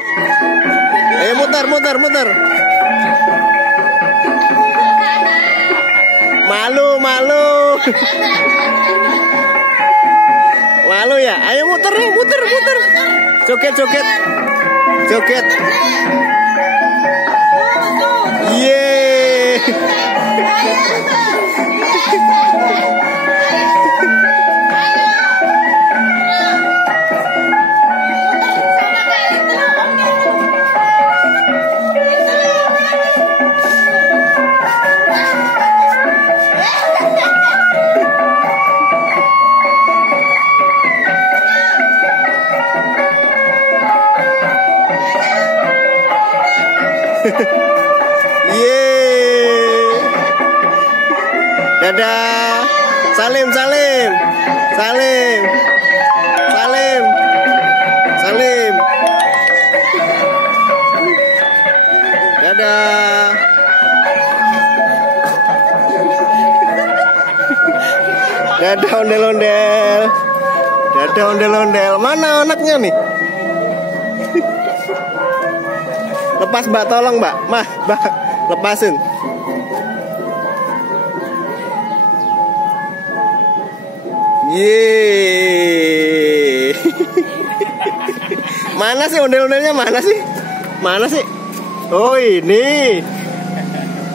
Ayo muter. Malu. Malu ya? Ayo muter. Joget. Yeay. Yeay. Dadah. Salim. Dadah. Dadah ondel-ondel. Mana anaknya nih? Lepas Mbak, tolong Mbak. Mbak, lepasin. Yeay. Mana sih ondel-ondelnya? Mana sih? Oh ini.